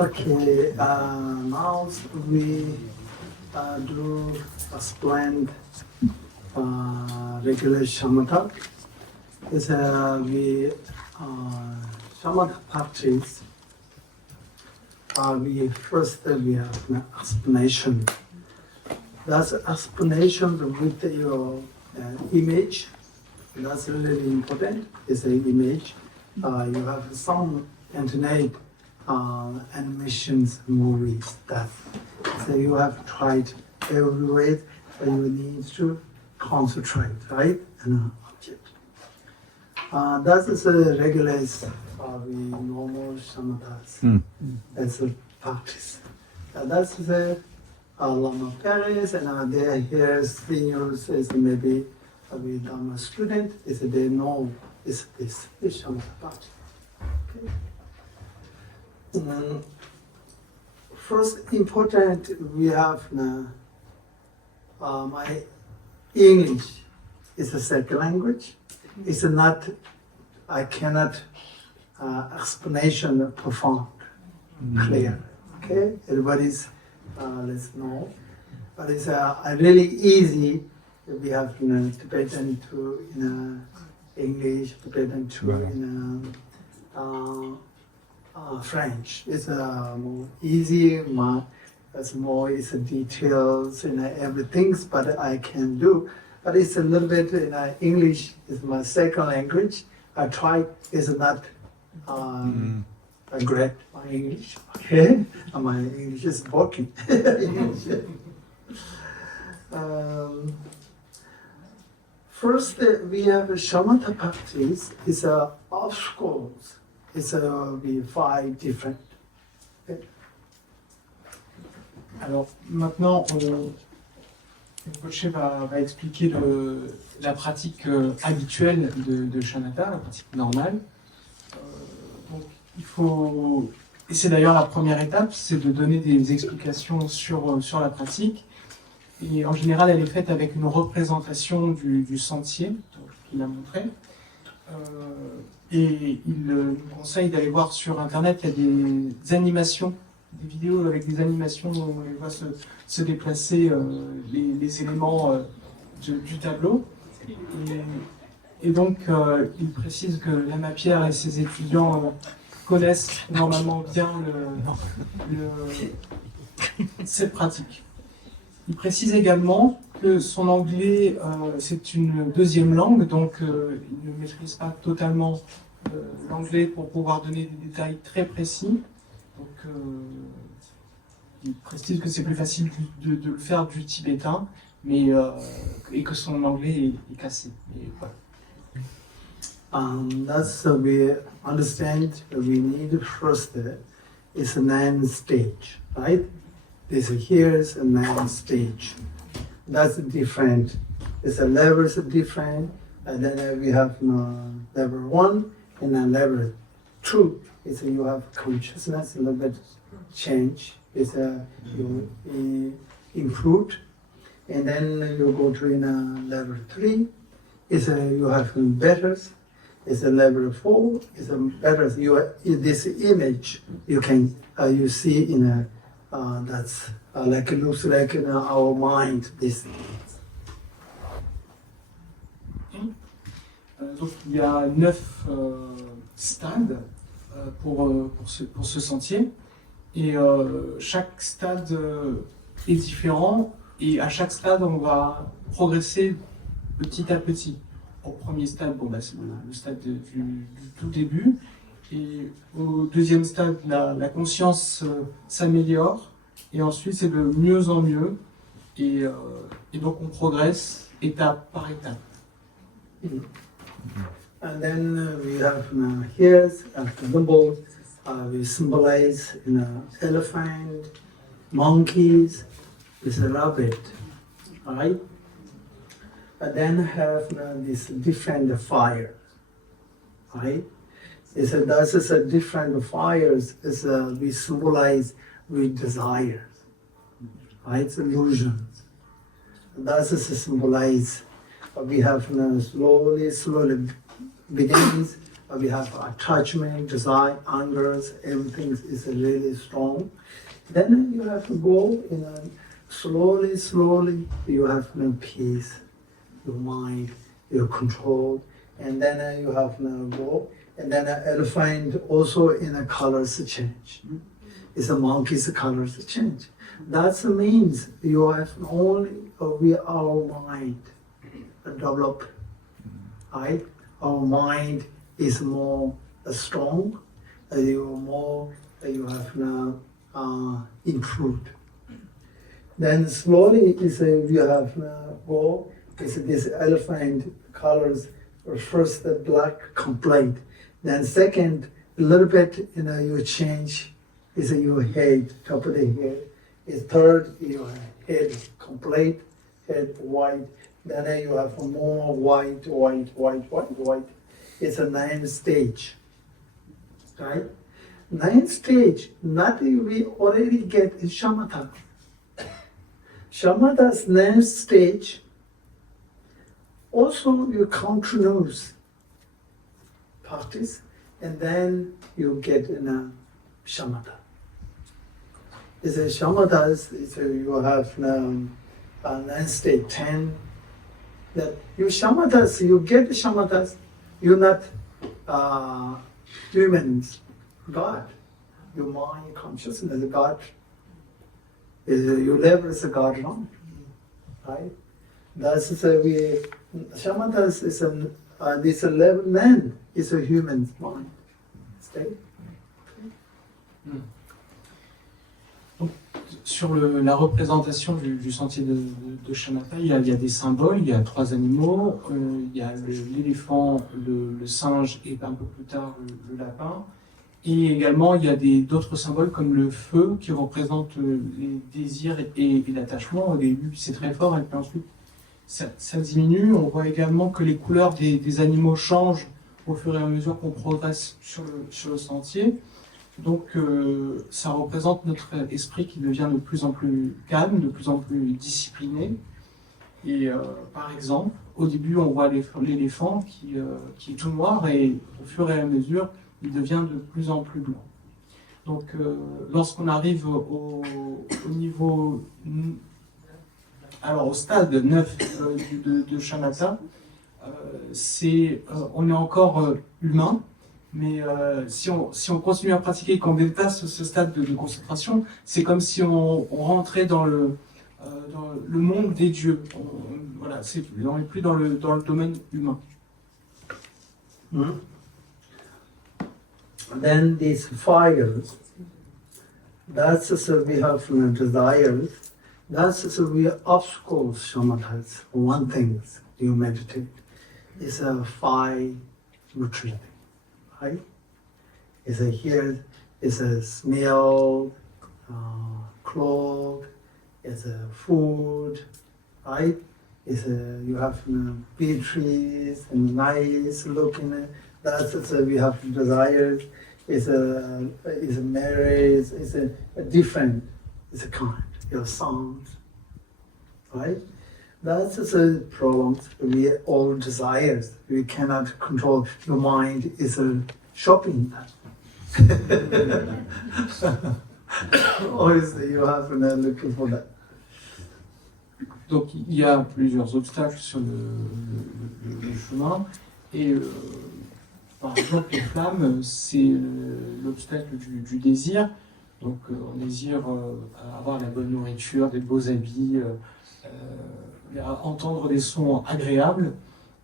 Okay, now we do explain regular shamatha. Is we shamatha practice. We first we have an explanation. That's explanation with your image. That's really important. It's an image. You have some internet animations, movies. That so you have tried every way. So you need to concentrate, right, on an object. That is a regular the normal shamathas. That's a practice. That's the Lama parents and their seniors is maybe with Dharma student is they know is this shamatha practice. Okay. First important we have my English is a second language. It's not I cannot explanation profound, clear. Okay, everybody's let's know. But it's really easy. We have Tibetan to English, Tibetan to French. It's more easy. It's more it's details and everything. But I can do. But it's a little bit English is my second language. I try. It's not. Great my English, okay? My English is working. First, we have a shamatha practice. It's off schools. It's we 5 different. Okay? Alors maintenant, Rinpoche va expliquer la pratique habituelle de shamatha, la pratique normale. Donc, il faut, et c'est d'ailleurs la première étape, c'est de donner des explications sur la pratique. Et en général, elle est faite avec une représentation du sentier qu'il a montré. Et il nous conseille d'aller voir sur Internet, il y a des animations, des vidéos avec des animations où on les voit se déplacer les éléments du tableau. Et donc, il précise que Lama Pierre et ses étudiants connaissent normalement bien cette pratique. Il précise également que son anglais, c'est une deuxième langue, donc il ne maîtrise pas totalement l'anglais pour pouvoir donner des détails très précis. Donc, il précise que c'est plus facile de le faire du tibétain, mais, et que son anglais est cassé. Et voilà. That's we understand we need first is a 9 stage, right? Here's a 9 stage. That's different. It's a levels different, and then we have level 1 and then level 2. It's you have consciousness a little bit change. It's you improved, and then you go to level 3. It's you have better. It's a level 4. It's a better. This image you can you see in that's like it looks like in our mind this. Donc il y a 9 stades pour ce sentier et chaque stade est différent et à chaque stade on va progresser petit à petit. Au premier stade, c'est le stade du tout début. Et au deuxième stade, la conscience s'améliore. Et ensuite, c'est de mieux en mieux. Et donc, on progresse étape par étape. And then we have here after symbol, we symbolize elephant, monkeys, with a rabbit, right? But then have this different fire, right? This is a different fires. We symbolize with desires, right? It's illusions. That is symbolize. We have slowly begins we have attachment, desire, angers, everything is really strong. Then you have to go in a slowly, you have no peace, your mind, your control, and then you have no go, and then elephant also in a colors change. It's a monkey's colors change. That means you have only our mind develop, right? Our mind is more strong, you have now improved. Then slowly is you have go is this elephant colors first the black complete, then second a little bit you change is your head top of the head, is third your head complete, head white, then you have more white. It's a 9 stage, right? 9 stage, nothing we already get is shamatha. Shamatha's 9th stage, also you continuous practice, and then you get in a shamatha. It's a shamatha, you have 9th stage, 10. That you shamatas, you get shamatas, you're not humans, God. Your mind consciousness, God. You live as a God alone, right? That's we shamatas is this level man is a human mind state. Sur la représentation du sentier de Shamatha, il y a des symboles, il y a 3 animaux, il y a l'éléphant, le singe et un peu plus tard le lapin. Et également, il y a d'autres symboles comme le feu qui représente les désirs et l'attachement. Au début, c'est très fort et puis ensuite, ça diminue. On voit également que les couleurs des animaux changent au fur et à mesure qu'on progresse sur le sentier. Donc, ça représente notre esprit qui devient de plus en plus calme, de plus en plus discipliné. Et par exemple, au début, on voit l'éléphant qui est tout noir et au fur et à mesure, il devient de plus en plus blanc. Donc, lorsqu'on arrive au niveau, alors au stade 9 de Shamatha, on est encore humain. Mais si on continue à pratiquer et qu'on dépasse ce stade de concentration, c'est comme si on rentrait dans le monde des dieux. Voilà, on n'est plus dans le domaine humain. Then these fires, that's so we have desires, that's so we obstacles shamatas. One thing you meditate is a fire retreat. Right? It's here, it's a smell, clothes, it's a food, right? It's you have big trees and nice looking. That's we have desires. It's a marriage. It's a different. It's a kind. Your sounds, right? That's a problem. We all desires. We cannot control. Your mind is a shopping. Always you have to look for that. Donc il y a plusieurs obstacles sur le chemin et par exemple les flammes, c'est l'obstacle du désir. Donc on désire avoir la bonne nourriture, des beaux habits, entendre des sons agréables.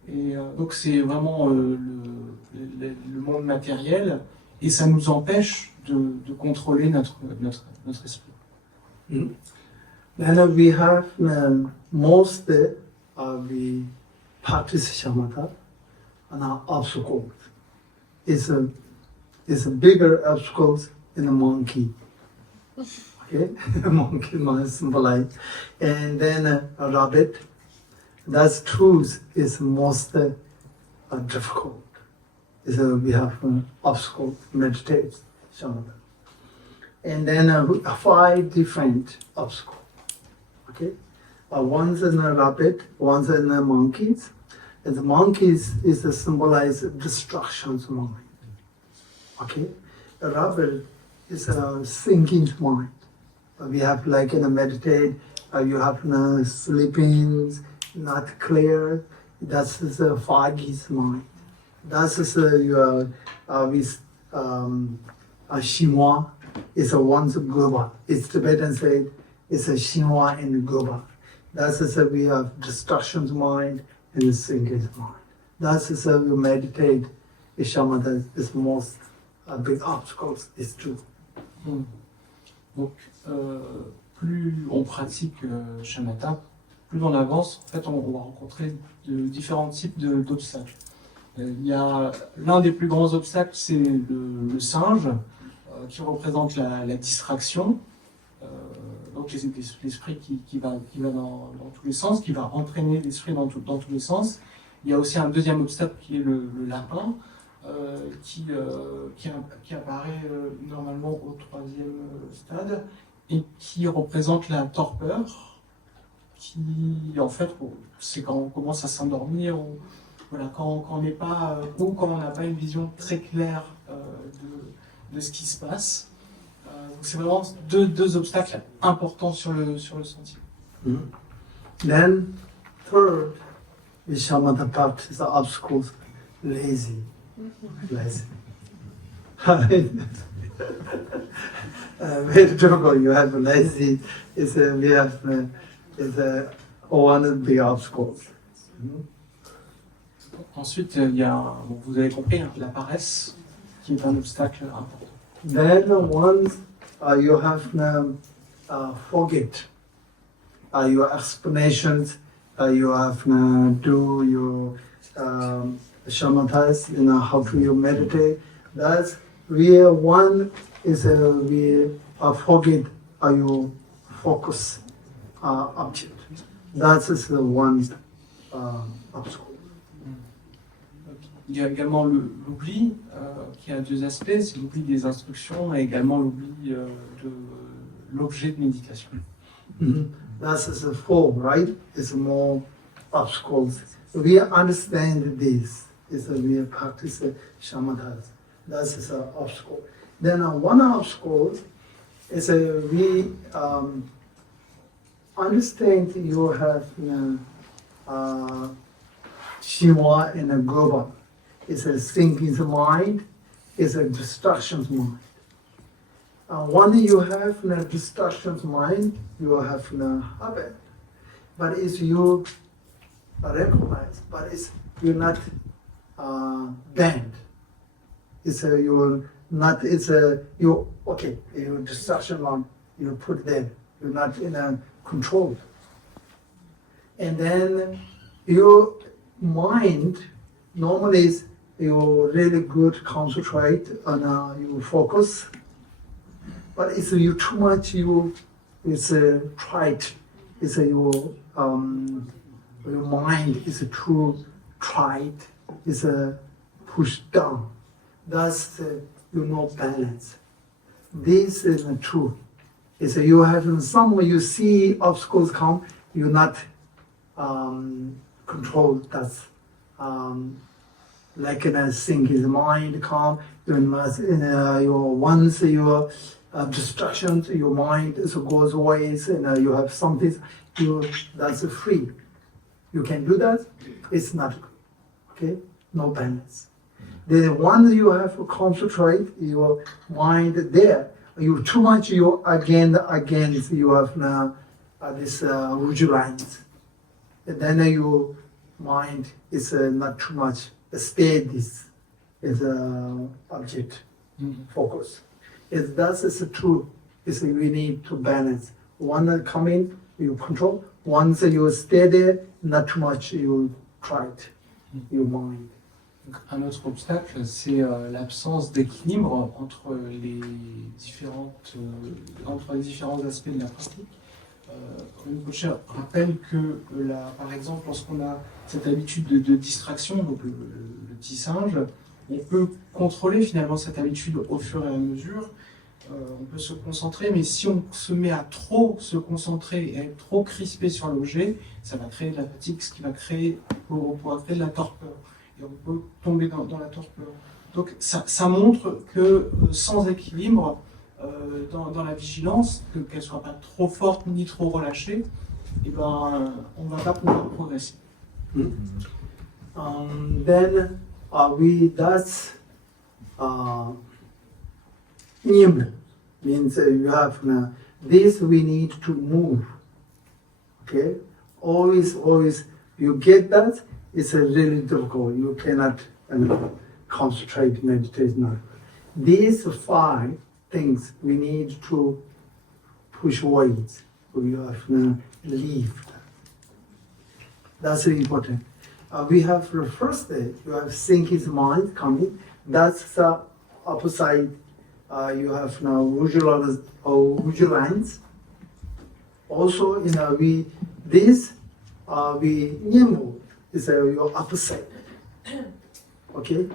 Et donc c'est vraiment le monde matériel et ça nous empêche de contrôler notre esprit. Mm-hmm. Then we have most we practice shamatha and our obstacles. It's a bigger obstacles in a monkey. Okay, monkey is symbolized, and then a rabbit. That's truth is most difficult. We have obstacle meditate shamatha, and then 5 different obstacles. Okay, one's in a rabbit, one's in the monkeys, The monkeys is a symbolize destruction's mind. Okay, the rubber is a thinking mind. We have like in a meditate, you have sleeping, not clear. That's the foggy mind. That's your with Xinhua is a one's Goba. It's Tibetan said it's a Xinhua and Goba. That's we have destruction's mind and the thinking's mind. That's we meditate. Shamatha is most big obstacles. It's true. Donc, plus on pratique shamatha, plus on avance, en fait, on va rencontrer de différents types d'obstacles. Il y a l'un des plus grands obstacles, c'est le singe, qui représente la distraction, donc l'esprit qui va dans tous les sens, qui va entraîner l'esprit dans tous les sens. Il y a aussi un deuxième obstacle qui est le lapin, qui apparaît normalement au troisième stade et qui représente la torpeur, qui en fait c'est quand on commence à s'endormir, voilà, quand on n'est pas ou quand on n'a pas une vision très claire de ce qui se passe. Donc c'est vraiment deux obstacles importants sur le sentier. Then third is shamatha practice the obstacles lazy. Very trouble. You have lazy. We have one of the obstacles. Ensuite, il y a, bon, vous avez compris, hein, la paresse, qui est un obstacle important. Then once you have forget your explanations, you have do your shamathas, how to you meditate. That's where one is we forget your focus object. That is the one obstacle. Il y a également l'oubli, qui a deux aspects, c'est l'oubli des instructions et également l'oubli de l'objet de méditation. That's the four, right? It's more obstacles. We understand this. We practice shamathas. That's an obstacle. Then one obstacle is we understand you have Shiva and a Goba. It's a thinking mind, it's a distraction's mind. When you have a distraction's mind, you have a habit. But it's you recognize, but it's you're not banned. It's you're not. It's you okay. Your distraction mind, you put them. You're not in a control. And then your mind normally is you really good concentrate on you focus, but it's you too much you it's tight. It's your mind is too tight. It's pushed down. That's balance. This is true. It's you have some you see obstacles come, you not control. That's like in a think his mind calm. You must your once your distractions, your mind goes away, and you have something. That's free. You can do that. It's not okay. No balance. The one you have to concentrate your mind there. You too much. You again. You have now this vigilance. And then your mind is not too much. Stay this is object focus. That's true. We need to balance. One come in, you control. Once you stay there, not too much. You try it. Your mind. Un autre obstacle, c'est l'absence d'équilibre entre les différents aspects de la pratique. Rinpoche rappelle que, par exemple, lorsqu'on a cette habitude de distraction, donc le petit singe, on peut contrôler finalement cette habitude au fur et à mesure. on peut se concentrer, mais si on se met à trop se concentrer et à être trop crispé sur l'objet, ça va créer de la fatigue, ce qui va créer, on pourra créer de la torpeur. Et on peut tomber dans la torpeur. Donc ça montre que sans équilibre dans la vigilance, qu'elle ne soit pas trop forte ni trop relâchée, et ben, on ne va pas pouvoir progresser. Then that's nimble, means you have this we need to move. Okay, always you get that. It's really difficult. You cannot concentrate meditation. These 5 things we need to push weights. We have to leave. That's really important. We have the first day, you have think is mind coming. That's the opposite. You have now visualize. Also, we nimble is your opposite. Okay.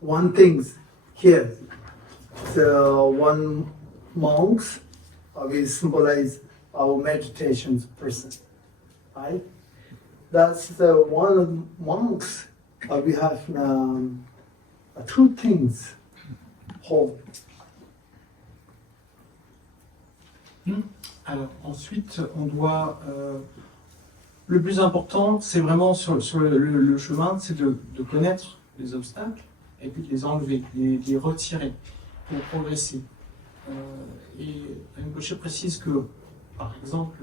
One thing here, the one monks we symbolize our meditation person, right? That's the one monks. We have 2 things hold. Alors ensuite, on doit. Le plus important, c'est vraiment sur le chemin, c'est de connaître les obstacles et puis de les enlever, de les retirer pour progresser. Et Rinpoche précise que, par exemple,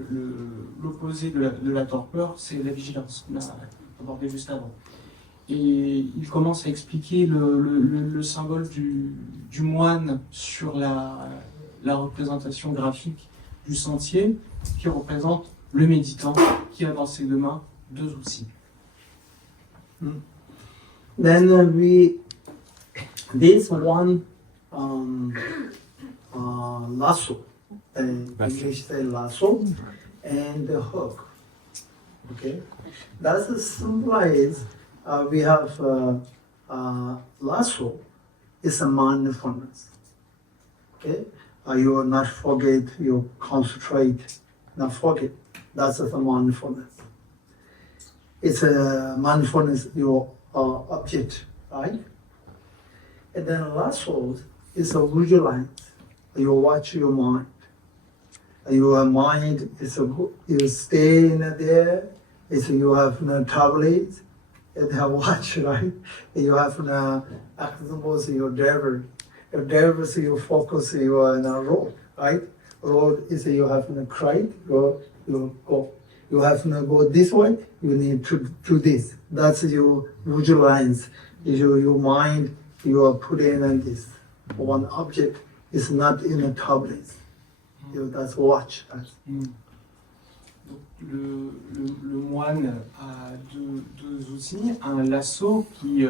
l'opposé de la torpeur, c'est la vigilance, qu'on a abordé juste avant. Et il commence à expliquer le symbole du moine sur la représentation graphique du sentier, qui représente le méditant qui a dans ses 2 mains 2 outils. Then this one lasso, English say lasso, and the hook. Okay, that's a symbolize. We have lasso is a mindfulness. Okay, you will not forget. You concentrate, not forget. That's a mindfulness. It's a mindfulness, your object, right? And then lasso is a visualize. You watch your mind. Your mind is you stay in there. It's you have no tablet. And have watch, right? You have examples your driver. Your driver is you focus you are in a road, right? Road is you have no crate. You go. You have to go this way. You need to do this. That's your visualize. Your mind. You are put in this. One object is not in a tablet. That's watch. Donc, le moine a 2 outils, un lasso qui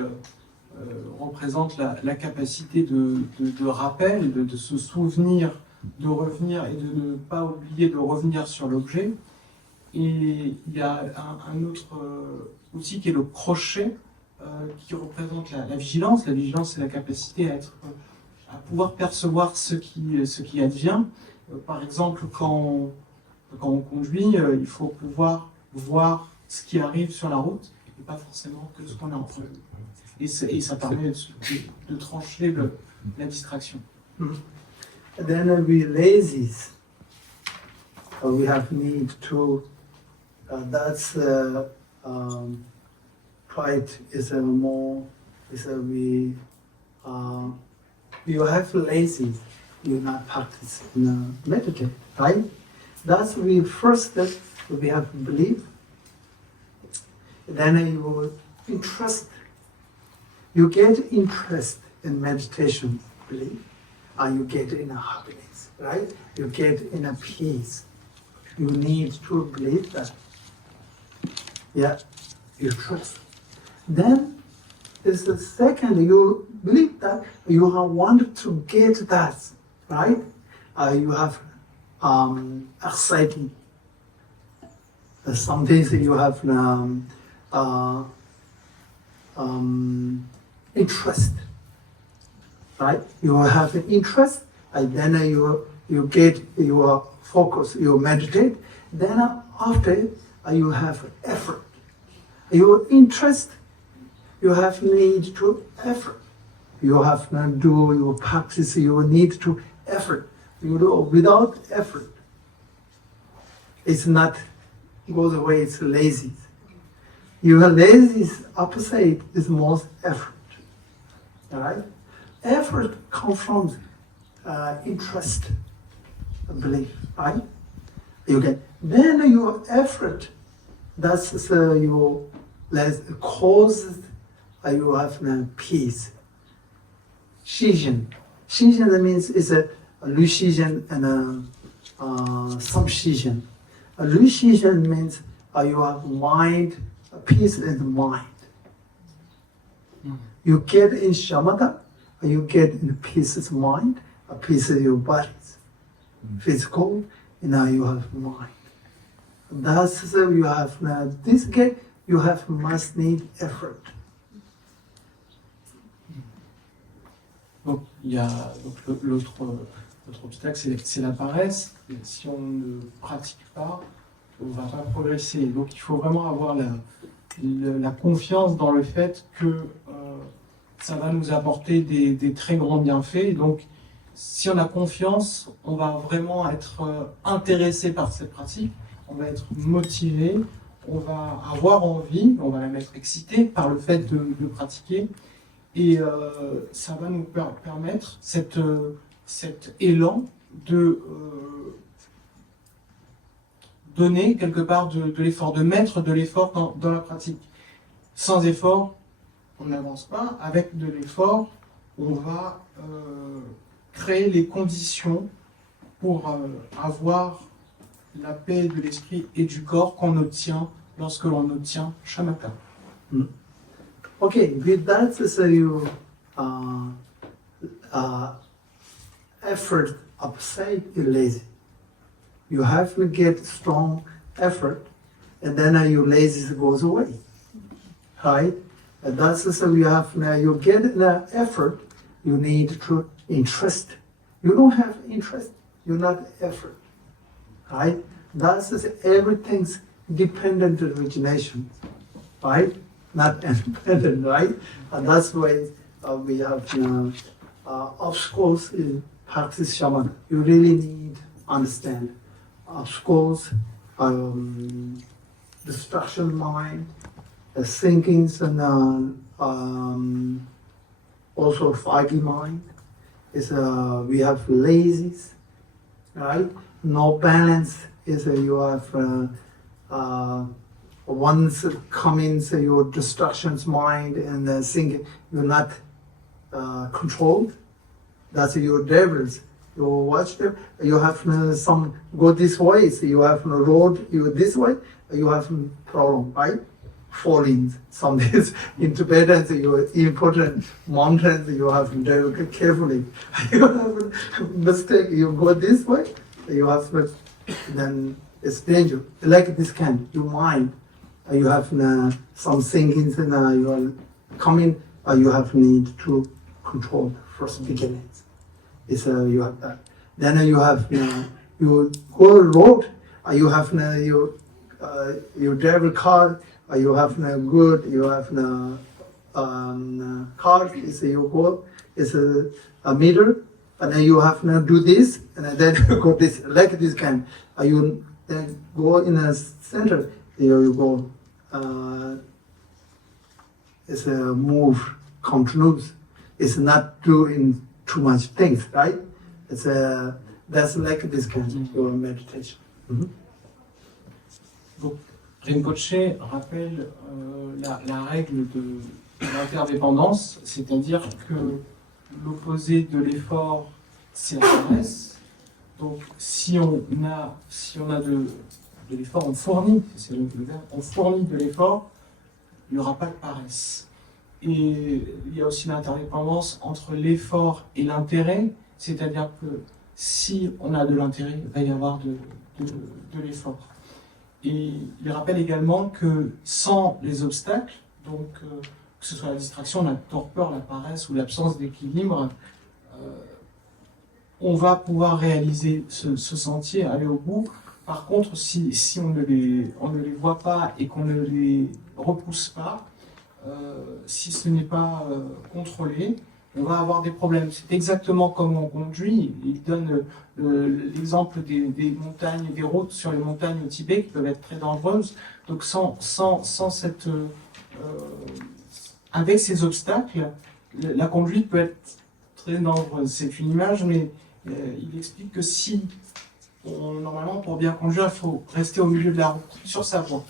représente la capacité de rappel, de se souvenir, de revenir et de ne pas oublier de revenir sur l'objet. Et il y a un autre outil qui est le crochet, qui représente la vigilance. La vigilance, c'est la capacité à pouvoir percevoir ce qui advient. Par exemple, quand on conduit, il faut pouvoir voir ce qui arrive sur la route et pas forcément que ce qu'on est en train de. Et ça permet de trancher la distraction. And then we lazy. We have need to. That's quite is a more is a we. You have lazy. You not practice meditate, right? That's we first step. We have belief. Then you interest. You get interest in meditation, belief, and you get in a happiness, right? You get in a peace. You need to believe that. Yeah, you trust. Then is the second. You believe that you have wanted to get that, right? You have exciting. Some days you have interest. right? You have an interest, and then you get your focus, you meditate. Then after you have effort. Your interest, you have need to effort. You have to do your practice, you need to effort. You do without effort. It's not goes away, it's lazy. Your lazy opposite is most effort. All right? Effort comes from interest, belief, right? You get then your effort. That's your cause. You have peace. Shizen. Shizen means is a Lu Shizen and some Shizen. Lu Shizen means you have mind, peace in the mind. You get in shamatha, you get in peace of mind, a peace of your bodies, physical, and now you have mind. That's you have this get. You have must need effort. Donc, il y a donc, l'autre obstacle, c'est la paresse. Et si on ne pratique pas, on ne va pas progresser. Donc, il faut vraiment avoir la confiance dans le fait que ça va nous apporter des très grands bienfaits. Et donc, si on a confiance, on va vraiment être intéressé par cette pratique, on va être motivé, on va avoir envie, on va même être excité par le fait de pratiquer. Et ça va nous permettre cet élan de donner quelque part de l'effort, de mettre de l'effort dans la pratique. Sans effort, on n'avance pas. Avec de l'effort, on va créer les conditions pour avoir la paix de l'esprit et du corps qu'on obtient lorsque l'on obtient shamatha. Okay, with that, so you effort upside is lazy. You have to get strong effort, and then your lazy goes away, right? And that's so you have you get the effort. You need to interest. You don't have interest. You're not effort, right? That's everything's dependent origination, right? Not independent, right? And that's why we have obstacles in practice shaman. You really need to understand obstacles, destruction mind, thinkings, and also foggy mind. Is we have lazies, right? No balance is you have. Once coming to your distractions mind and thinking you're not controlled, that's your devils. You watch them, you have some go this way, so you have no road, you this way, you have problem, right? Falling some days into bed and you important mountains, you have to drive carefully. You have mistake, you go this way, you have to, then it's danger. Like this kind, your mind. You have some thinkings and you are coming, you have need to control first beginnings. It's you have that. Then you have you go road, you have you drive a car, you have good, you have car. Is you go, it's a meter, and then you have to do this, and then you go this like this kind. You then go in the center. You go. It's a move continuous. It's not doing too much things, right? It's that's like this kind of your meditation. Donc, Rinpoche rappelle la règle de l'interdépendance, c'est-à-dire que l'opposé de l'effort, c'est la paresse. Donc, si on a de l'effort, on fournit, c'est le verbe, on fournit de l'effort, il n'y aura pas de paresse. Et il y a aussi l'interdépendance entre l'effort et l'intérêt, c'est-à-dire que si on a de l'intérêt, il va y avoir de l'effort. Et il rappelle également que sans les obstacles, donc que ce soit la distraction, la torpeur, la paresse ou l'absence d'équilibre, on va pouvoir réaliser ce sentier, aller au bout. Par contre, si on ne les voit pas et qu'on ne les repousse pas, si ce n'est pas contrôlé, on va avoir des problèmes. C'est exactement comme on conduit. Il donne l'exemple des montagnes, des routes sur les montagnes au Tibet qui peuvent être très dangereuses. Donc avec ces obstacles, la conduite peut être très dangereuse. C'est une image, mais il explique que normalement, pour bien conduire, il faut rester au milieu de la route, sur sa voie.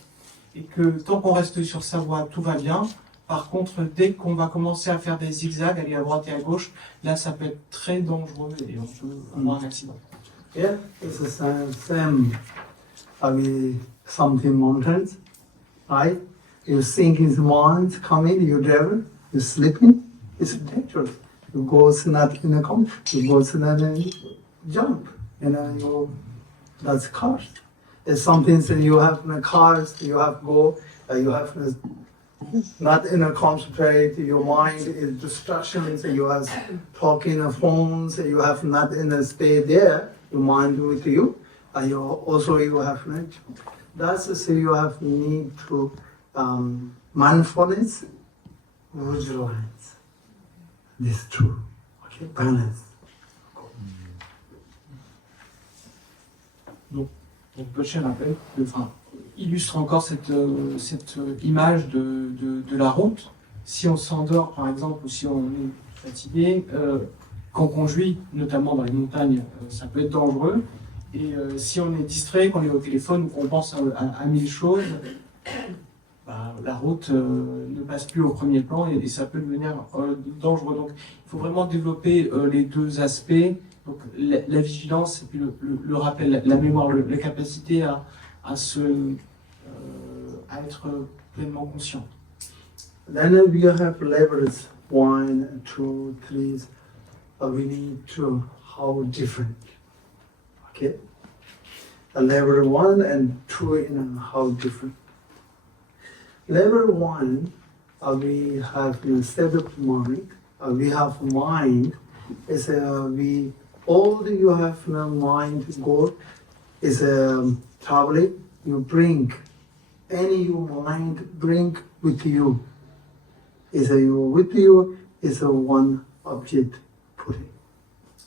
Et que tant qu'on reste sur sa voie, tout va bien. Par contre, dès qu'on va commencer à faire des zigzags, aller à droite et à gauche, là, ça peut être très dangereux et on peut avoir un accident. Yeah, it's the same with something mountains, right? You think in the morning, coming, you drive, you sleeping, it's dangerous. You go not in a comfort, you go not jump, that's cars. It's something that you have in the cars, you have go, you have not in a concentrate, your mind is distractions, you have talking on phones, you have not in a stay there, your mind with you, and you have that's so you have need to mindfulness, vigilance. This is true. Okay, balance. Donc Böttcher rappelle, illustre encore cette image de la route. Si on s'endort, par exemple, ou si on est fatigué, quand on conduit, notamment dans les montagnes, ça peut être dangereux. Et si on est distrait, qu'on est au téléphone ou qu'on pense à mille choses, la route ne passe plus au premier plan et ça peut devenir dangereux. Donc il faut vraiment développer les deux aspects, donc la vigilance et puis le rappel, la mémoire, la capacité à être pleinement conscient. Then we have levels 1, 2, 3. We need to how different. Okay, the level 1 and 2 in how different. Level 1, we have instead of mind, we have mind. Is all you have in mind goal is traveling. You bring any your mind bring with you. Is you with you is a one object put it,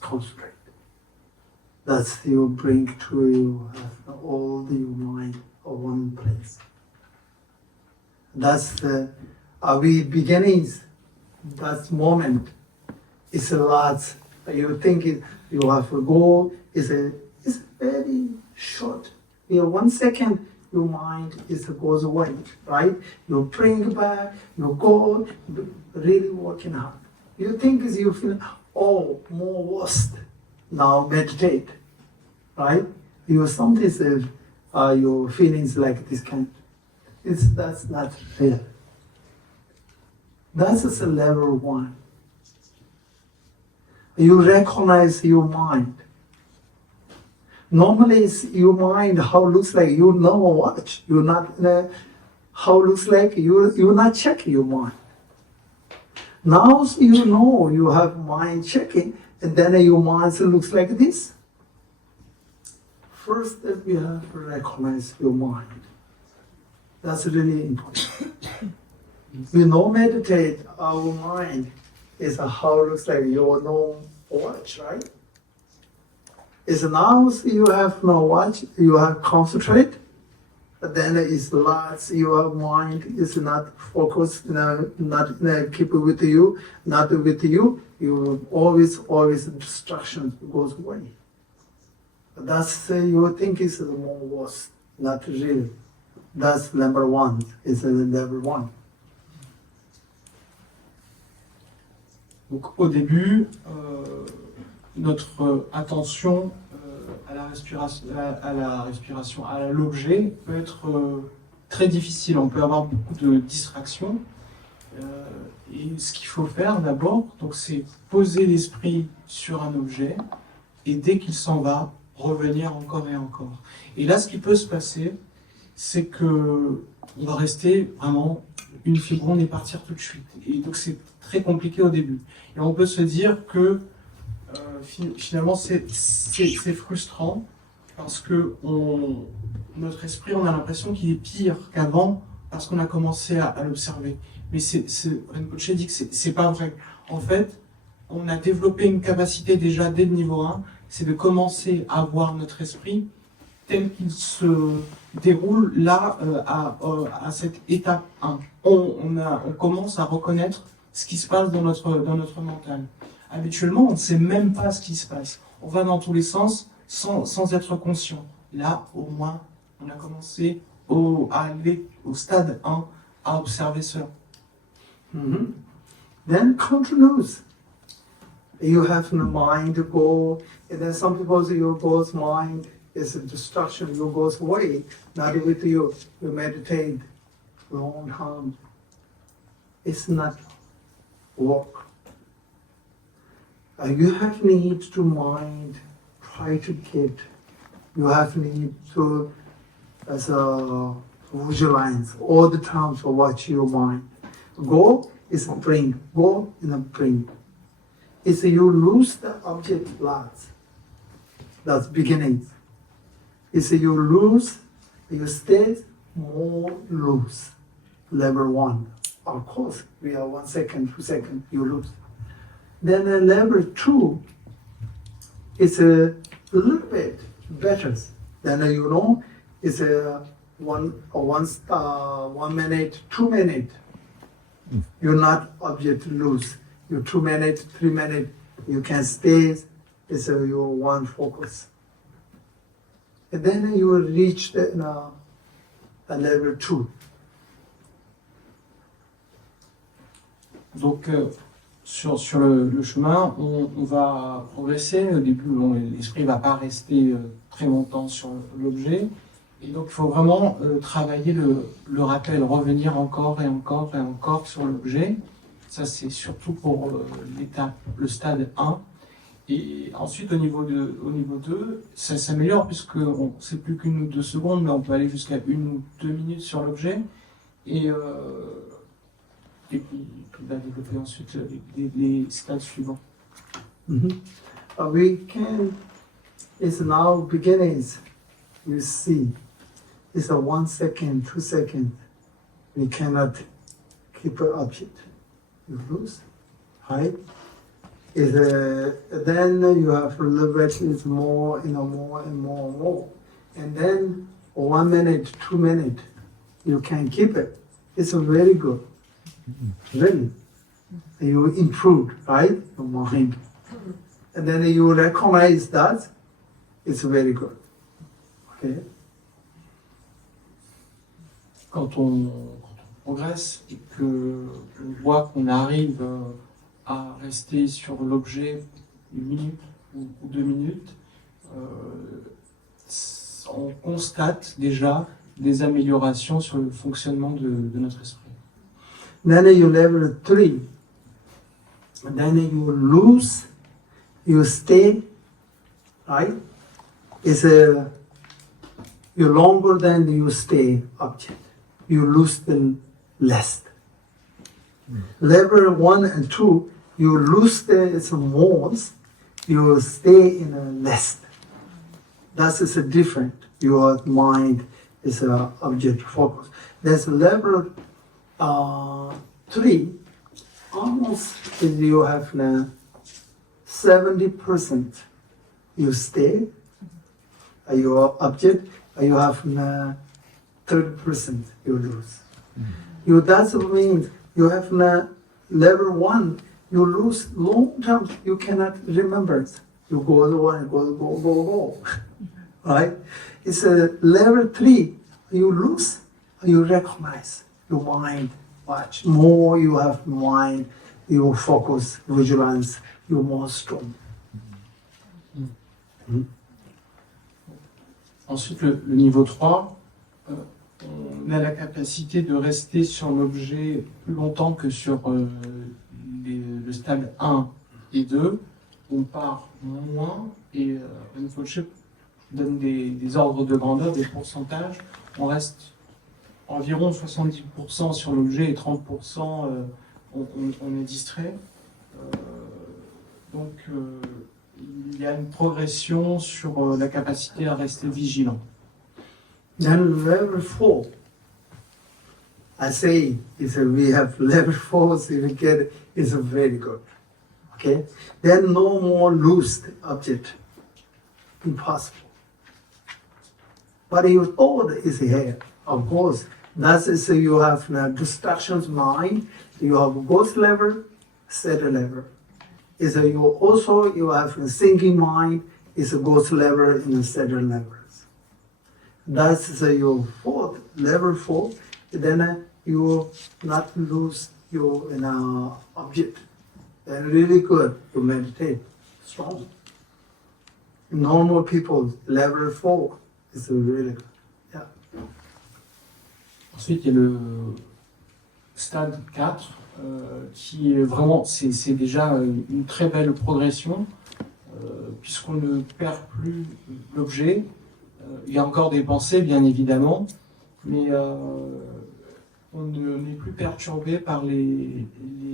concentrate. That's you bring to you have all the mind of one place. That's the we beginnings. That moment is a lot. You think you have a goal. It's very short. 1 second, your mind goes away, right? You bring back your goal. Really working hard. You think you feel more worse. Now meditate, right? Something says your feelings like this kind. That's not fair. That's just a level 1. You recognize your mind. Normally, it's your mind how looks like you know watch. You're not how looks like you're not checking your mind. Now you know you have mind checking, and then your mind looks like this. First, we have to recognize your mind. That's really important. We know meditate, our mind is how it looks like you know watch, right? Is now you have no watch, you have concentrate, but then it's lots, your mind is not focused, not keep with you, not with you, you always distraction goes away. That's you think is more worse, not real. That's number 1, is level 1. Donc au début, notre attention à la respiration, à l'objet peut être très difficile. On peut avoir beaucoup de distractions. Et ce qu'il faut faire d'abord, donc, c'est poser l'esprit sur un objet et dès qu'il s'en va, revenir encore et encore. Et là, ce qui peut se passer, c'est que on va rester vraiment une seconde et partir tout de suite. Et donc c'est très compliqué au début. Et on peut se dire que finalement, c'est frustrant parce que notre esprit, on a l'impression qu'il est pire qu'avant parce qu'on a commencé à l'observer. Mais Rinpoche dit que c'est pas vrai. En fait, on a développé une capacité déjà dès le niveau 1, c'est de commencer à voir notre esprit tel qu'il se déroule là à cette étape 1. On commence à reconnaître ce qui se passe dans notre mental. Habituellement, on ne sait même pas ce qui se passe. On va dans tous les sens sans être conscient. Là, au moins, on a commencé à aller au stade 1, à observer cela. Mhm. Then continues. You have the mind go, and then some people say your goal's mind is a distraction, your goes away, not with you. You meditate long time. It's not work. You have need to mind, try to get, you have need to as a vigilance all the time to watch your mind. Go is bring, go in a bring. It's you lose the object lots. That's beginning. It's you lose, you stay more loose. Level 1. Of course, we are 1 second, 2 seconds, you lose. Then level 2 is a little bit better. Then it's a 1 minute, 2 minutes. You're not object lose. You're 2 minutes, 3 minutes. You can stay. It's your one focus. And then you will reach the level 2. Donc, sur le chemin, on va progresser. Au début, l'esprit ne va pas rester très longtemps sur l'objet. Et donc, il faut vraiment travailler le rappel, revenir encore et encore et encore sur l'objet. Ça, c'est surtout pour le stade 1. Et ensuite, au niveau 2, ça s'améliore puisque c'est plus qu'une ou 2 secondes, mais on peut aller jusqu'à 1 ou 2 minutes sur l'objet. Et puis, il va développer ensuite les stades suivants. Mm-hmm. We can, it's now beginnings, you see. It's a 1 second, 2 seconds. We cannot keep an object. You lose, right? Then you have a little bit, it's more, more and more and more. And then 1 minute, 2 minutes, you can keep it. It's very good. Really. You improve, right? Your mind. And then you recognize that, it's very good. Okay? Quand on progresse et qu'on voit qu'on arrive à rester sur l'objet 1 minute ou 2 minutes, on constate déjà des améliorations sur le fonctionnement de notre esprit. Then you level 3. Then you lose, you stay, right? It's you longer than you stay object. You lose the less. Level 1 and 2, you lose the modes, you stay in a less. That is a different. Your mind is a object focus. There's level 3, almost you have 70% you stay, your object, you have 30% you lose. You that's mean you have level 1, you lose long time, you cannot remember it. You go on, go. Right? It's a level 3, you lose, you recognize your mind, watch. More you have mind, you focus, vigilance, you're more strong. Ensuite, le niveau 3, on a la capacité de rester sur l'objet plus longtemps que sur le stade 1 et 2. On part moins et Rinpoche donne des ordres de grandeur, des pourcentages. On reste environ 70% sur l'objet et 30% on est distrait. Donc il y a une progression sur la capacité à rester vigilant. Then level 4, I say, we have level 4 certificate is very good. Okay? Then no more loose object. Impossible. But your thought is here, of course. That is you have the distractions mind, you have ghost level, set level. Is you also you have a thinking mind, is a ghost level in the set levels. That's your fourth level 4. Then you not lose your object. Then really good to meditate strong. Normal people level 4 is really good. Yeah. Ensuite, il y a le stade 4, qui est vraiment, c'est déjà une très belle progression, puisqu'on ne perd plus l'objet. Il y a encore des pensées, bien évidemment, mais on n'est plus perturbé par les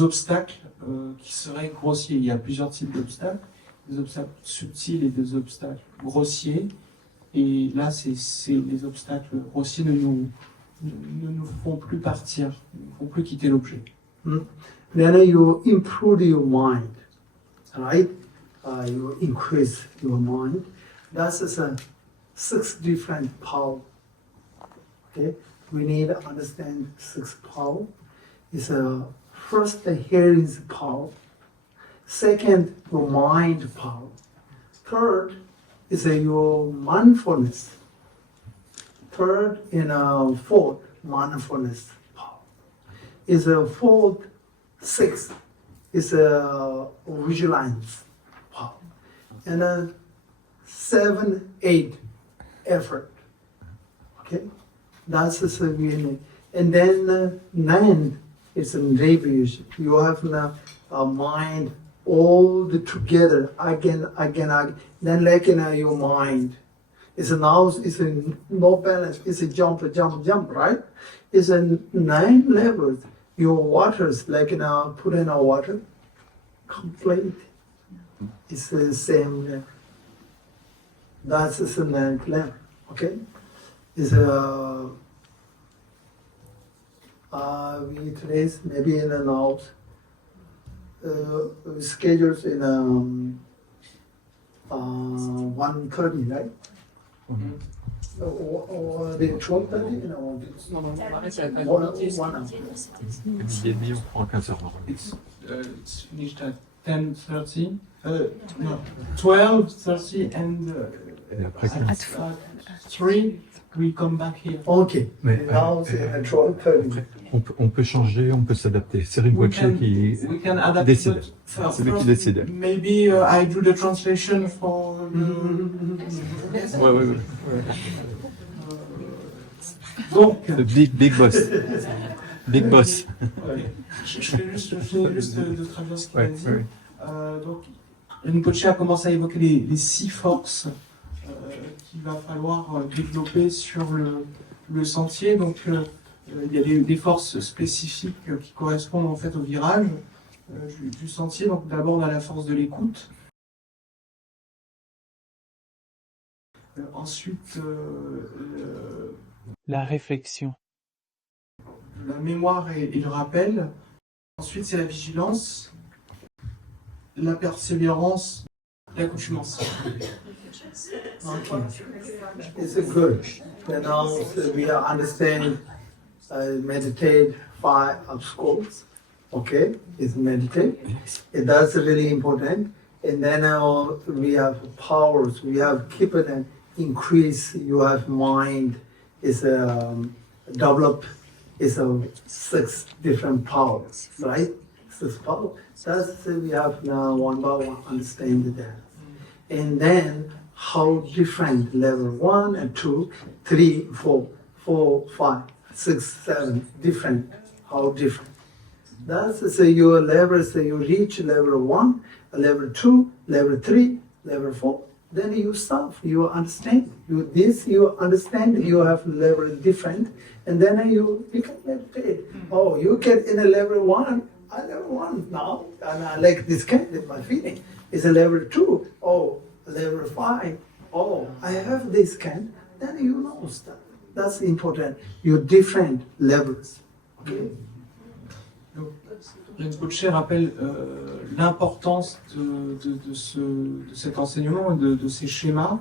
obstacles qui seraient grossiers. Il y a plusieurs types d'obstacles, des obstacles subtils et des obstacles grossiers. Et là, les obstacles grossiers ne nous font plus partir, ne nous font plus quitter l'objet. Then you improve your mind, right? You increase your mind. That's 6 different power. Okay, we need to understand 6 power. It's first the hearing power. Second, your mind power. Third is your mindfulness. Third and fourth, mindfulness power. Is a fourth, 6 is a vigilance power. And 7, 8, effort. Okay, that's the really. And then 9 is a revision. You have a mind all the together again. Then like your mind. It's now it's a no balance. It's a jump, right? It's a 9 levels. Your waters like put in a water, complete. It's the same level. That's the 9th level. Okay. It's we trace maybe in and out. Schedules in 1:30, right? Or the 12:30, Non, non, on arrête à 1 hour. Midi et demi, on prend 15 heures. It's finished at 10:30. No, 12:30 and Et après, at 3 we come back here. Okay. Mais, Now it's 12:30. on peut changer, on peut s'adapter. C'est Rinpoche qui We can adapt. décide. but first- C'est lui qui décide. Maybe I do the translation for Ouais. Donc, Le big boss. Big boss. je finis juste de traduire ce qu'il a Ouais, dit. ouais. Donc, Rinpoche a commencé à évoquer les 6 forces qu'il va falloir développer sur le sentier. Donc, il y a des forces spécifiques qui correspondent en fait au virage du sentier. Donc, d'abord, on a la force de l'écoute. Ensuite, La réflexion. la mémoire et le rappel. Ensuite, c'est la vigilance, la persévérance, l'accoutumance. Okay. It's good. Then now we understand, meditate 5 obstacles. Okay, it's meditate. That's really important. And then we have powers. We have keep it and increase. You have mind. It's develop. It's 6 different powers, right? 6 powers. That's we have now one by one understand that. And then how different level 1 and 2, 3, 4, 5, 6, 7 different. How different. That's your levels. You reach level 1, level 2, level 3, level 4. Then you stop. You understand. You understand. You have level different, and then you can meditate. Oh, you get in a level 1, I level 1 now, and I like this cat in my feeling. It's a level 2, oh, level 5, oh, I have this cat. Then you know stuff. That's important. You're different levels. Okay? Donc, Rinpoche rappelle l'importance de cet enseignement, de ces schémas,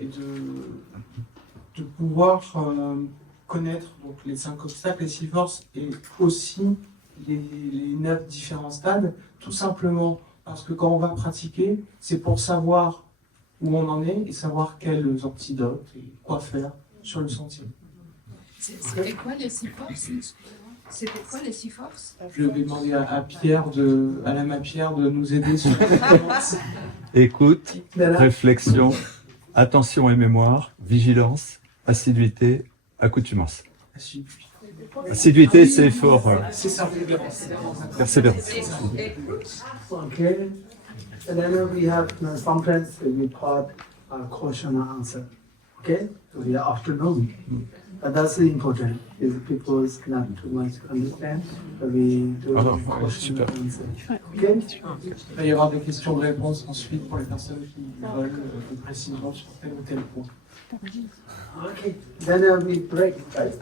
et de pouvoir connaître donc, les 5 obstacles, les 6 forces, et aussi les 9 différents stades, tout simplement parce que quand on va pratiquer, c'est pour savoir où on en est et savoir quels antidotes et quoi faire sur le sentier. C'était quoi les 6 forces? C'était quoi les 6 forces? Je vais demander à Pierre, à la Pierre de nous aider sur Écoute, There are, réflexion, attention et mémoire, vigilance, assiduité, accoutumance. Assiduité, c'est effort, C'est ça. persévérance. okay. And then we have sometimes we taught question and answer. Okay? So the afternoon. But that's important. Is people not too much understand. So we do Ah non, question super. and answer. Okay? Il va y avoir des questions-réponses ensuite pour les personnes qui veulent des précisions sur tel ou tel point. Okay. Then we break, right?